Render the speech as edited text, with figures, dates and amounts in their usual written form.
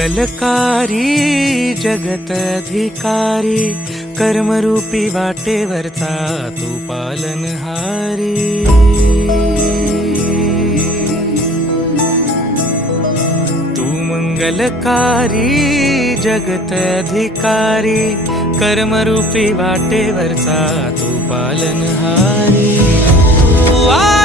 मंगलकारी जगत अधिकारी, कर्मरूपी वाटेवरचा तू पालनहारी। तू मंगलकारी जगत अधिकारी, कर्मरूपी वाटेवरचा तू पालनहारी। तू